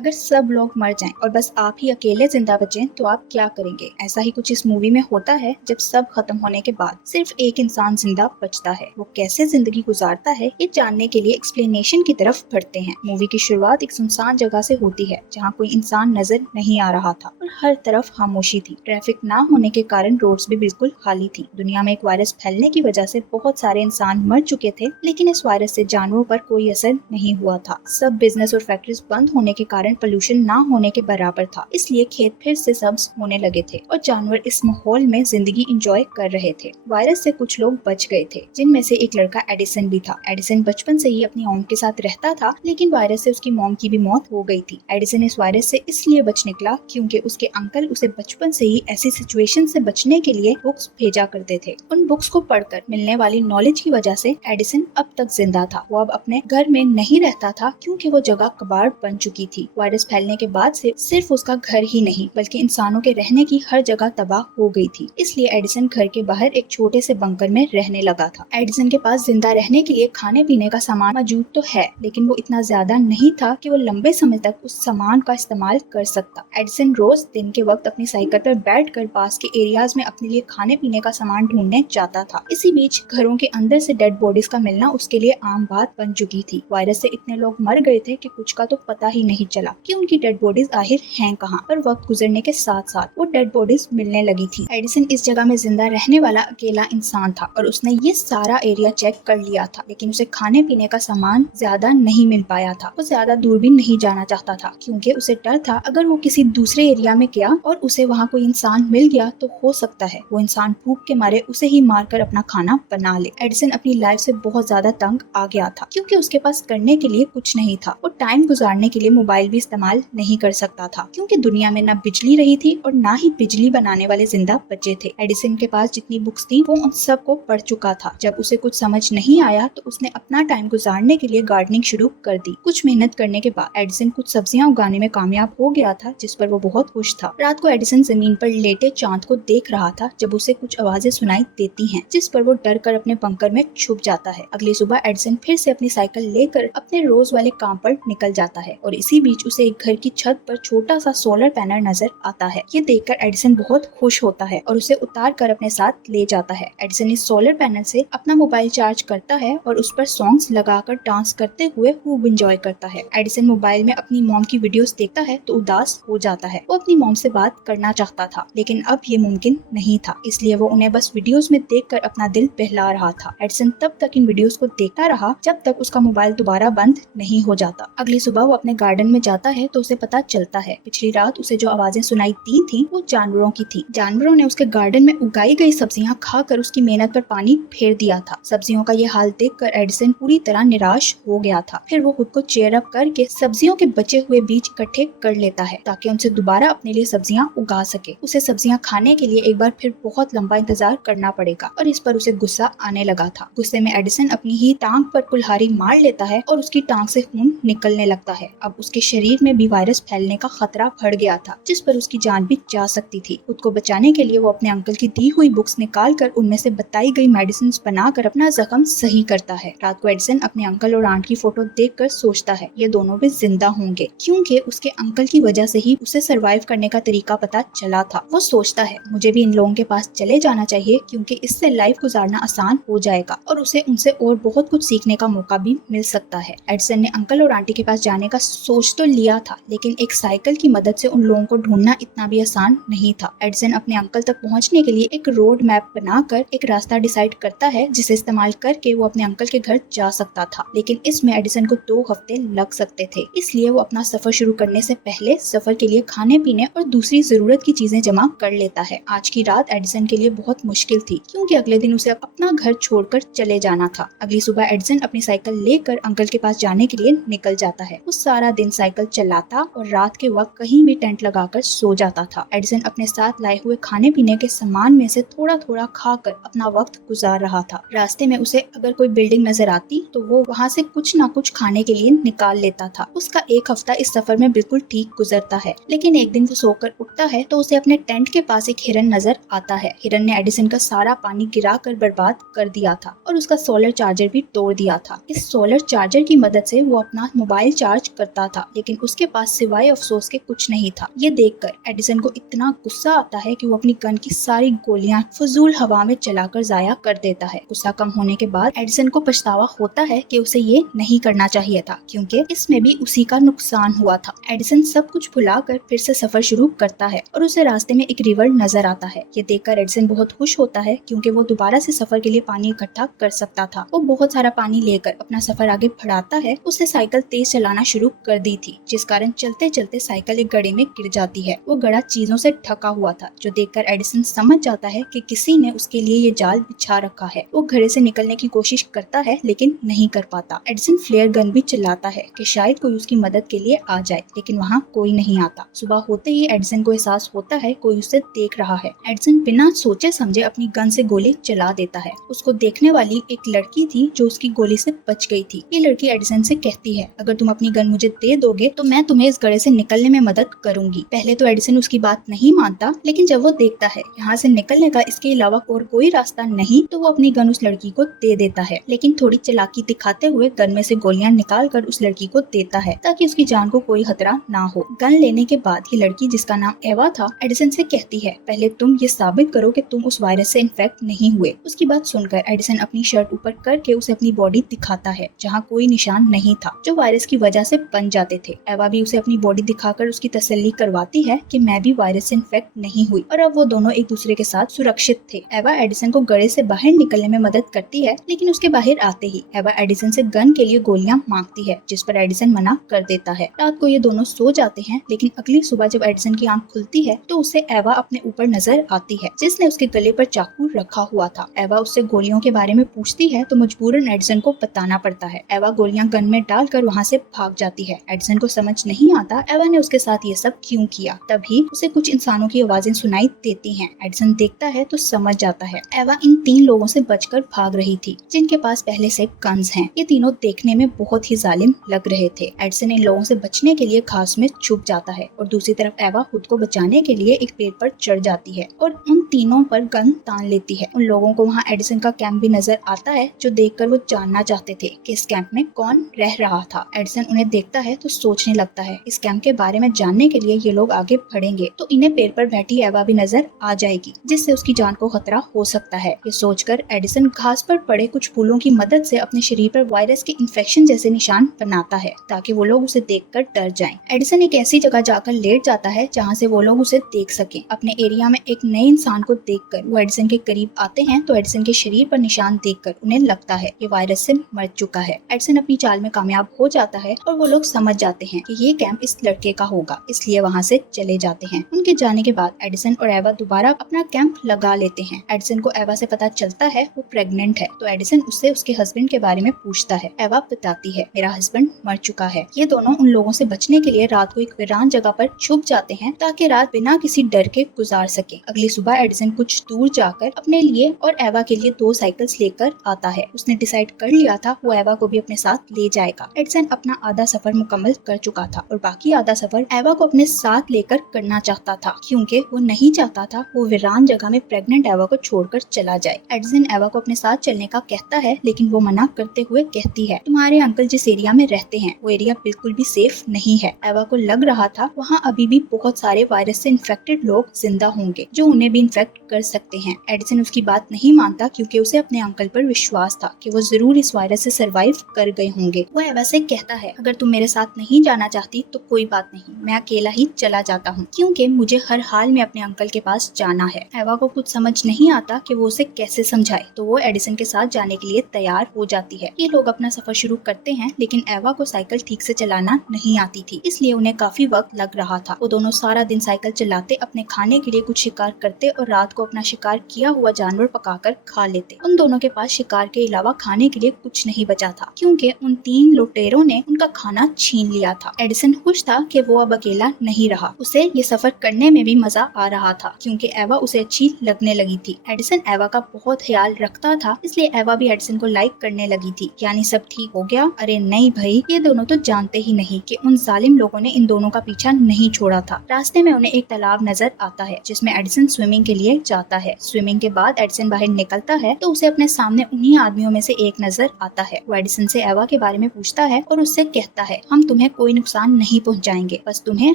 अगर सब लोग मर जाएं और बस आप ही अकेले जिंदा बचें तो आप क्या करेंगे। ऐसा ही कुछ इस मूवी में होता है। जब सब खत्म होने के बाद सिर्फ एक इंसान जिंदा बचता है। वो कैसे जिंदगी गुजारता है, ये जानने के लिए एक्सप्लेनेशन की तरफ बढ़ते हैं। मूवी की शुरुआत एक सुनसान जगह से होती है जहाँ कोई इंसान नजर नहीं आ रहा था और हर तरफ खामोशी थी। ट्रैफिक ना होने के कारण रोड्स भी बिल्कुल खाली थी। दुनिया में एक वायरस फैलने की वजह से बहुत सारे इंसान मर चुके थे, लेकिन इस वायरस से जानवरों पर कोई असर नहीं हुआ था। सब बिजनेस और फैक्ट्रीज बंद होने के कारण पोल्यूशन ना होने के बराबर था, इसलिए खेत फिर से सब्ज होने लगे थे और जानवर इस माहौल में जिंदगी एंजॉय कर रहे थे। वायरस से कुछ लोग बच गए थे, जिनमें से एक लड़का एडिसन भी था। एडिसन बचपन से ही अपनी मॉम के साथ रहता था, लेकिन वायरस से उसकी मॉम की भी मौत हो गई थी। एडिसन इस वायरस से इसलिए बच निकला क्योंकि उसके अंकल उसे बचपन से ही ऐसी सिचुएशन से बचने के लिए बुक्स भेजा करते थे। उन बुक्स को पढ़कर मिलने वाली नॉलेज की वजह से एडिसन अब तक जिंदा था। वो अब अपने घर में नहीं रहता था क्योंकि वो जगह कबाड़ बन चुकी थी। वायरस फैलने के बाद से सिर्फ उसका घर ही नहीं बल्कि इंसानों के रहने की हर जगह तबाह हो गई थी। इसलिए एडिसन घर के बाहर एक छोटे से बंकर में रहने लगा था। एडिसन के पास जिंदा रहने के लिए खाने पीने का सामान मौजूद तो है, लेकिन वो इतना ज्यादा नहीं था कि वो लंबे समय तक उस सामान का इस्तेमाल कर सकता। एडिसन रोज दिन के वक्त अपनी साइकिल पर बैठकर पास के एरियाज में अपने लिए खाने पीने का सामान ढूंढने जाता था। इसी बीच घरों के अंदर से डेड बॉडीज का मिलना उसके लिए आम बात बन चुकी थी। वायरस से इतने लोग मर गए थे कि कुछ का तो पता ही नहीं चला कि उनकी डेड बॉडीज आखिर हैं कहाँ। पर वक्त गुजरने के साथ साथ वो डेड बॉडीज मिलने लगी थी। एडिसन इस जगह में जिंदा रहने वाला अकेला इंसान था और उसने ये सारा एरिया चेक कर लिया था, लेकिन उसे खाने पीने का सामान ज्यादा नहीं मिल पाया था। वो ज्यादा दूर भी नहीं जाना चाहता था क्योंकि उसे डर था अगर वो किसी दूसरे एरिया में गया और उसे वहाँ कोई इंसान मिल गया तो हो सकता है वो इंसान भूख के मारे उसे ही मारकर अपना खाना बना ले। एडिसन अपनी लाइफ से बहुत ज्यादा तंग आ गया था क्योंकि उसके पास करने के लिए कुछ नहीं था। वो टाइम गुजारने के लिए मोबाइल भी इस्तेमाल नहीं कर सकता था क्योंकि दुनिया में ना बिजली रही थी और ना ही बिजली बनाने वाले जिंदा बचे थे। एडिसन के पास जितनी बुक्स थी वो उन सब को पढ़ चुका था। जब उसे कुछ समझ नहीं आया तो उसने अपना टाइम गुजारने के लिए गार्डनिंग शुरू कर दी। कुछ मेहनत करने के बाद एडिसन कुछ सब्जियां उगाने में कामयाब हो गया था, जिस पर वो बहुत खुश था। रात को एडिसन जमीन पर लेटे चांद को देख रहा था जब उसे कुछ आवाजें सुनाई देती हैं, जिस पर वो डर कर अपने बंकर में छुप जाता है। अगली सुबह एडिसन फिर से अपनी साइकिल लेकर अपने रोज वाले काम पर निकल जाता है और इसी बीच उसे एक घर की छत पर छोटा सा सोलर पैनल नजर आता है। ये देखकर एडिसन बहुत खुश होता है और उसे उतार कर अपने साथ ले जाता है। एडिसन इस सोलर पैनल से अपना मोबाइल चार्ज करता है और उस पर सॉन्ग्स लगाकर डांस करते हुए खूब एंजॉय करता है। एडिसन मोबाइल में अपनी मॉम की वीडियोस देखता है तो उदास हो जाता है। वो अपनी मॉम से बात करना चाहता था, लेकिन अब ये मुमकिन नहीं था, इसलिए वो उन्हें बस वीडियोस में देखकर अपना दिल बहला रहा था। एडिसन तब तक इन वीडियोस को देखता रहा जब तक उसका मोबाइल दोबारा बंद नहीं हो जाता। अगली सुबह वो अपने गार्डन में जाता है तो उसे पता चलता है पिछली रात उसे जो आवाजें सुनाई दी थी वो जानवरों की थी। जानवरों ने उसके गार्डन में उगाई गई सब्जियां खाकर उसकी मेहनत पर पानी फेर दिया था। सब्जियों का ये हाल देखकर एडिसन पूरी तरह निराश हो गया था। फिर वो खुद को चेयर अप करके सब्जियों के बचे हुए बीज इकट्ठे कर लेता है ताकि उनसे दोबारा अपने लिए सब्जियां उगा सके। उसे सब्जियां खाने के लिए एक बार फिर बहुत लंबा इंतजार करना पड़ेगा और इस पर उसे गुस्सा आने लगा था। गुस्से में एडिसन अपनी ही टांग पर कुल्हाड़ी मार लेता है और उसकी टांग से खून निकलने लगता है। अब उसके शरीर में भी वायरस फैलने का खतरा बढ़ गया था, जिस पर उसकी जान भी जा सकती थी। खुद को बचाने के लिए वो अपने अंकल की दी हुई बुक्स निकाल कर उनमें से बताई गई मेडिसिन बनाकर अपना जख्म सही करता है। रात को एडिसन अपने अंकल और आंट की फोटो देखकर सोचता है ये दोनों भी जिंदा होंगे क्योंकि उसके अंकल की वजह से ही उसे सरवाइव करने का तरीका पता चला था। वो सोचता है मुझे भी इन लोगों के पास चले जाना चाहिए क्योंकि इससे लाइफ गुजारना आसान हो जाएगा और उसे उनसे और बहुत कुछ सीखने का मौका भी मिल सकता है। एडिसन ने अंकल और आंटी के पास जाने का सोच तो लिया था, लेकिन एक साइकिल की मदद से उन लोगों को ढूंढना इतना भी आसान नहीं था। एडिसन अपने अंकल तक पहुंचने के लिए एक रोड मैप बनाकर एक रास्ता डिसाइड करता है जिसे इस्तेमाल करके वो अपने अंकल के घर जा सकता था, लेकिन इसमें एडिसन को 2 हफ्ते लग सकते थे। इसलिए वो अपना सफर शुरू करने से पहले सफर के लिए खाने पीने और दूसरी जरूरत की चीजें जमा कर लेता है। आज की रात एडिसन के लिए बहुत मुश्किल थी क्योंकि अगले दिन उसे अपना घर छोड़कर चले जाना था। अगली सुबह एडिसन अपनी साइकिल लेकर अंकल के पास जाने के लिए निकल जाता है। वो सारा दिन साइकिल चलाता और रात के वक्त कहीं भी टेंट लगाकर सो जाता था। एडिसन अपने साथ लाए हुए खाने पीने के सामान में से थोड़ा थोड़ा खाकर अपना वक्त गुजार रहा था। रास्ते में उसे अगर कोई बिल्डिंग नजर आती तो वो वहाँ से कुछ ना कुछ खाने के लिए निकाल लेता था। उसका एक हफ्ता इस सफर में बिल्कुल ठीक गुजरता है, लेकिन एक दिन वो सोकर उठता है तो उसे अपने टेंट के पास एक हिरन नजर आता है। हिरन ने एडिसन का सारा पानी गिरा कर बर्बाद कर दिया था और उसका सोलर चार्जर भी तोड़ दिया था। इस सोलर चार्जर की मदद से वो अपना मोबाइल चार्ज करता था, लेकिन लेकिन उसके पास सिवाय अफसोस के कुछ नहीं था। ये देखकर एडिसन को इतना गुस्सा आता है कि वो अपनी गन की सारी गोलियां फजूल हवा में चलाकर जाया कर देता है। गुस्सा कम होने के बाद एडिसन को पछतावा होता है कि उसे ये नहीं करना चाहिए था, क्योंकि इसमें भी उसी का नुकसान हुआ था। एडिसन सब कुछ भुलाकर फिर से सफर शुरू करता है और उसे रास्ते में एक रिवर नजर आता है। ये देखकर एडिसन बहुत खुश होता है, क्योंकि वो दोबारा से सफर के लिए पानी इकट्ठा कर सकता था। वो बहुत सारा पानी लेकर अपना सफर आगे बढ़ाता है। उसने साइकिल तेज चलाना शुरू कर दी थी, जिस कारण चलते चलते साइकिल एक गड्ढे में गिर जाती है। वो गड्ढा चीजों से ढका हुआ था, जो देखकर एडिसन समझ जाता है कि किसी ने उसके लिए ये जाल बिछा रखा है। वो घड़े से निकलने की कोशिश करता है, लेकिन नहीं कर पाता। एडिसन फ्लेयर गन भी चलाता है कि शायद कोई उसकी मदद के लिए आ जाए, लेकिन वहाँ कोई नहीं आता। सुबह होते ही एडिसन को एहसास होता है कोई उसे देख रहा है। एडिसन बिना सोचे समझे अपनी गन से गोली चला देता है। उसको देखने वाली एक लड़की थी जो उसकी गोली से बच गई थी। ये लड़की एडिसन से कहती है, अगर तुम अपनी गन मुझे दे दोगे तो मैं तुम्हें इस गड्ढे से निकलने में मदद करूंगी। पहले तो एडिसन उसकी बात नहीं मानता, लेकिन जब वो देखता है यहाँ से निकलने का इसके अलावा और कोई रास्ता नहीं, तो वो अपनी गन उस लड़की को दे देता है। लेकिन थोड़ी चालाकी दिखाते हुए गन में से गोलियां निकाल कर उस लड़की को देता है, ताकि उसकी जान को कोई खतरा ना हो। गन लेने के बाद ये लड़की, जिसका नाम एवा था, एडिसन से कहती है, पहले तुम ये साबित करो कि तुम उस वायरस से इन्फेक्ट नहीं हुए। उसकी बात सुनकर एडिसन अपनी शर्ट ऊपर करके उसे अपनी बॉडी दिखाता है, जहाँ कोई निशान नहीं था जो वायरस की वजह से बन जाते थे। एवा भी उसे अपनी बॉडी दिखाकर उसकी तसल्ली करवाती है कि मैं भी वायरस से इन्फेक्ट नहीं हुई और अब वो दोनों एक दूसरे के साथ सुरक्षित थे। एवा एडिसन को गड्ढे से बाहर निकलने में मदद करती है, लेकिन उसके बाहर आते ही एवा एडिसन से गन के लिए गोलियां मांगती है, जिस पर एडिसन मना कर देता है। रात को ये दोनों सो जाते हैं, लेकिन अगली सुबह जब एडिसन की आंख खुलती है तो उसे एवा अपने ऊपर नजर आती है, जिसने उसके गले पर चाकू रखा हुआ था। एवा उससे गोलियों के बारे में पूछती है तो मजबूरन एडिसन को बताना पड़ता है। एवा गोलियां गन में डालकर वहाँ से भाग जाती है। एडिसन को समझ नहीं आता एवा ने उसके साथ ये सब क्यों किया। तभी उसे कुछ इंसानों की आवाजें सुनाई देती हैं। एडिसन देखता है तो समझ जाता है एवा इन 3 लोगों से बचकर भाग रही थी, जिनके पास पहले से गन्स हैं। ये तीनों देखने में बहुत ही जालिम लग रहे थे। एडिसन इन लोगों से बचने के लिए घास में छुप जाता है और दूसरी तरफ एवा खुद को बचाने के लिए एक पेड़ पर चढ़ जाती है और उन तीनों पर गन तान लेती है। उन लोगों को वहाँ एडिसन का कैंप भी नजर आता है, जो देखकर वो जानना चाहते थे कि इस कैंप में कौन रह रहा था। एडिसन उन्हें देखता है तो सोचने लगता है, इस कैंप के बारे में जानने के लिए ये लोग आगे बढ़ेंगे तो इन्हें पेड़ पर बैठी एवा भी नजर आ जाएगी, जिससे उसकी जान को खतरा हो सकता है। ये सोचकर एडिसन घास पर पड़े कुछ फूलों की मदद से अपने शरीर पर वायरस के इन्फेक्शन जैसे निशान बनाता है, ताकि वो लोग उसे देखकर डर जाएं। एडिसन एक ऐसी जगह जाकर लेट जाता है जहाँ से वो लोग उसे देख सकें। अपने एरिया में एक नए इंसान को देखकर वो एडिसन के करीब आते हैं तो एडिसन के शरीर पर निशान देखकर उन्हें लगता है ये वायरस से मर चुका है। एडिसन अपनी चाल में कामयाब हो जाता है और वो लोग समझ जाते हैं कि ये कैंप इस लड़के का होगा, इसलिए वहाँ से चले जाते हैं। उनके जाने के बाद एडिसन और एवा दोबारा अपना कैंप लगा लेते हैं। एडिसन को एवा से पता चलता है वो प्रेग्नेंट है, तो एडिसन उससे उसके हस्बैंड के बारे में पूछता है। एवा बताती है, मेरा हस्बैंड मर चुका है। ये दोनों उन लोगों से बचने के लिए रात को एक वीरान जगह पर छुप जाते हैं, ताकि रात बिना किसी डर के गुजार सके। अगली सुबह एडिसन कुछ दूर जाकर अपने लिए और एवा के लिए 2 साइकिल्स लेकर आता है। उसने डिसाइड कर लिया था वो एवा को भी अपने साथ ले जाएगा। एडिसन अपना आधा सफर मुकम्मल कर चुका था और बाकी आधा सफर एवा को अपने साथ लेकर करना चाहता था, क्योंकि वो नहीं चाहता था वो वीरान जगह में प्रेग्नेंट एवा को छोड़कर चला जाए। एडिसन एवा को अपने साथ चलने का कहता है, लेकिन वो मना करते हुए कहती है, तुम्हारे अंकल जिस एरिया में रहते हैं वो एरिया बिल्कुल भी सेफ नहीं है। एवा को लग रहा था वहाँ अभी भी बहुत सारे वायरस से इन्फेक्टेड लोग जिंदा होंगे जो उन्हें भी इन्फेक्ट कर सकते हैं। एडिसन उसकी बात नहीं मानता, क्योंकि उसे अपने अंकल पर विश्वास था कि वो जरूर इस वायरस से सरवाइव कर गए होंगे। वो एवा से कहता है, अगर तुम मेरे साथ नहीं जाना चाहती तो कोई बात नहीं, मैं अकेला ही चला जाता हूँ, क्योंकि मुझे हर हाल में अपने अंकल के पास जाना है। एवा को कुछ समझ नहीं आता कि वो उसे कैसे समझाए, तो वो एडिसन के साथ जाने के लिए तैयार हो जाती है। ये लोग अपना सफर शुरू करते हैं, लेकिन एवा को साइकिल ठीक से चलाना नहीं आती थी, इसलिए उन्हें काफी वक्त लग रहा था। वो दोनों सारा दिन साइकिल चलाते, अपने खाने के लिए कुछ शिकार करते और रात को अपना शिकार किया हुआ जानवर पकाकर खा लेते। उन दोनों के पास शिकार के अलावा खाने के लिए कुछ नहीं बचा था, क्योंकि उन 3 लुटेरों ने उनका खाना छीन लिया था। एडिसन खुश था कि वो अब अकेला नहीं रहा। उसे ये सफर करने में भी मजा आ रहा था, क्योंकि एवा उसे अच्छी लगने लगी थी। एडिसन एवा का बहुत ख्याल रखता था, इसलिए एवा भी एडिसन को लाइक करने लगी थी। यानी सब ठीक हो गया? अरे नहीं भाई, ये दोनों तो जानते ही नहीं कि उन जालिम लोगों ने इन दोनों का पीछा नहीं छोड़ा था। रास्ते में उन्हें एक तालाब नजर आता है, जिसमें एडिसन स्विमिंग के लिए जाता है। स्विमिंग के बाद एडिसन बाहर निकलता है तो उसे अपने सामने उन्हीं आदमियों में से एक नजर आता है। वो एडिसन से एवा के बारे में पूछता है और उससे कहता है, हम तुम्हें तुम्हें कोई नुकसान नहीं पहुंचाएंगे, बस तुम्हें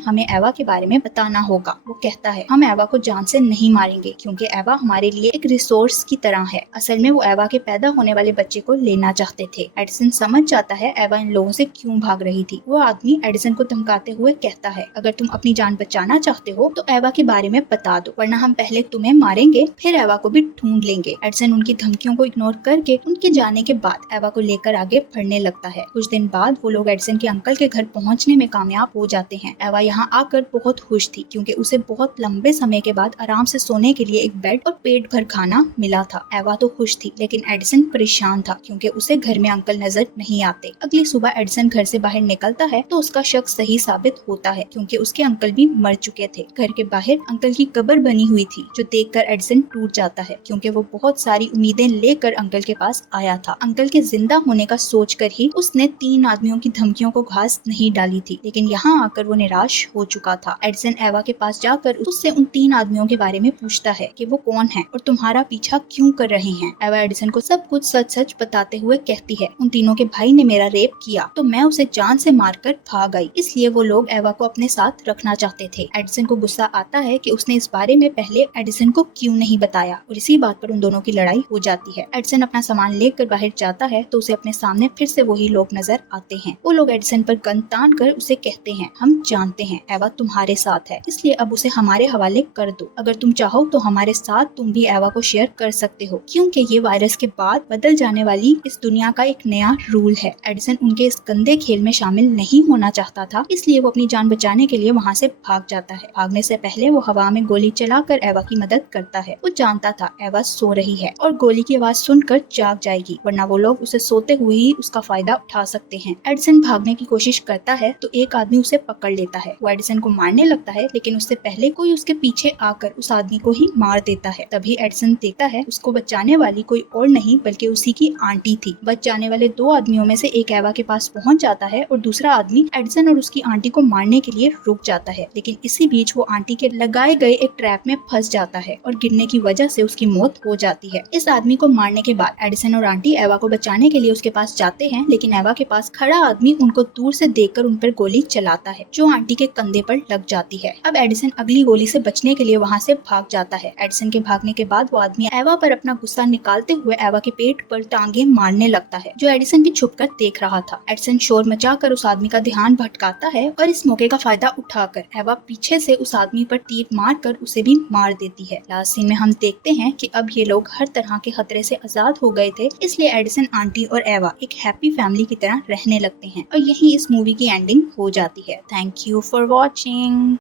हमें एवा के बारे में बताना होगा। वो कहता है हम एवा को जान से नहीं मारेंगे क्योंकि एवा हमारे लिए एक रिसोर्स की तरह है। असल में वो एवा के पैदा होने वाले बच्चे को लेना चाहते थे। एडिसन समझ जाता है एवा इन लोगों से क्यों भाग रही थी। वो आदमी एडिसन को धमकाते हुए कहता है अगर तुम अपनी जान बचाना चाहते हो तो एवा के बारे में बता दो, वरना हम पहले तुम्हें मारेंगे फिर एवा को भी ढूंढ लेंगे। एडिसन उनकी धमकियों को इग्नोर करके उनके जाने के बाद एवा को लेकर आगे बढ़ने लगता है। कुछ दिन बाद वो लोग एडिसन के अंकल के घर पहुंचने में कामयाब हो जाते हैं। एवा यहाँ आकर बहुत खुश थी क्योंकि उसे बहुत लंबे समय के बाद आराम से सोने के लिए एक बेड और पेट भर खाना मिला था। एवा तो खुश थी लेकिन एडिसन परेशान था क्योंकि उसे घर में अंकल नजर नहीं आते। अगली सुबह एडिसन घर से बाहर निकलता है तो उसका शक सही साबित होता है क्योंकि उसके अंकल भी मर चुके थे। घर के बाहर अंकल की कब्र बनी हुई थी जो देखकर एडिसन टूट जाता है क्योंकि वो बहुत सारी उम्मीदें लेकर अंकल के पास आया था। अंकल के जिंदा होने का सोचकर ही उसने 3 आदमियों की धमकियों को घास नहीं डाली थी, लेकिन यहाँ आकर वो निराश हो चुका था। एडिसन एवा के पास जाकर उससे उन 3 आदमियों के बारे में पूछता है कि वो कौन है और तुम्हारा पीछा क्यों कर रहे हैं। एवा एडिसन को सब कुछ सच सच बताते हुए कहती है उन तीनों के भाई ने मेरा रेप किया तो मैं उसे जान से मारकर भाग आई, इसलिए वो लोग एवा को अपने साथ रखना चाहते थे। एडिसन को गुस्सा आता है कि उसने इस बारे में पहले एडिसन को क्यों नहीं बताया और इसी बात पर उन दोनों की लड़ाई हो जाती है। एडिसन अपना सामान लेकर बाहर जाता है तो उसे अपने सामने फिर से वही लोग नजर आते हैं। वो लोग एडिसन पर गन तान कर उसे कहते हैं हम जानते हैं एवा तुम्हारे साथ है, इसलिए अब उसे हमारे हवाले कर दो। अगर तुम चाहो तो हमारे साथ तुम भी एवा को शेयर कर सकते हो क्योंकि ये वायरस के बाद बदल जाने वाली इस दुनिया का एक नया रूल है। एडिसन उनके इस गंदे खेल में शामिल नहीं होना चाहता था, इसलिए वो अपनी जान बचाने के लिए वहाँ से भाग जाता है। भागने से पहले वो हवा में गोली चलाकर एवा की मदद करता है। वो जानता था एवा सो रही है और गोली की आवाज सुनकर जाग जाएगी, वरना वो लोग उसे सोते हुए ही उसका फायदा उठा सकते हैं। एडिसन भागने की कोशिश करता है तो एक आदमी उसे पकड़ लेता है। वो एडिसन को मारने लगता है लेकिन उससे पहले कोई उसके पीछे आकर उस आदमी को ही मार देता है। तभी एडिसन देखता है उसको बचाने वाली कोई और नहीं बल्कि उसी की आंटी थी। बच जाने वाले 2 आदमियों में से एक एवा के पास पहुंच जाता है और दूसरा आदमी एडिसन और उसकी आंटी को मारने के लिए रुक जाता है, लेकिन इसी बीच वो आंटी के लगाए गए एक ट्रैप में फंस जाता है और गिरने की वजह से उसकी मौत हो जाती है। इस आदमी को मारने के बाद एडिसन और आंटी एवा को बचाने के लिए उसके पास जाते हैं, लेकिन एवा के पास खड़ा आदमी उनको दूर से देखकर उन पर गोली चलाता है जो आंटी के कंधे पर लग जाती है। अब एडिसन अगली गोली से बचने के लिए वहाँ से भाग जाता है। एडिसन के भागने के बाद वो आदमी एवा पर अपना गुस्सा निकालते हुए एवा के पेट पर टांगे मारने लगता है जो एडिसन भी छुपकर देख रहा था। एडिसन शोर मचाकर उस आदमी का ध्यान भटकाता है और इस मौके का फायदा उठाकर एवा पीछे से उस आदमी पर तीर मारकर उसे भी मार देती है। लास्ट सीन में हम देखते हैं कि अब ये लोग हर तरह के खतरे से आजाद हो गए थे, इसलिए एडिसन, आंटी और एवा एक हैप्पी फैमिली की तरह रहने लगते हैं और यही इस मूवी की एंडिंग हो जाती है। Thank you for watching.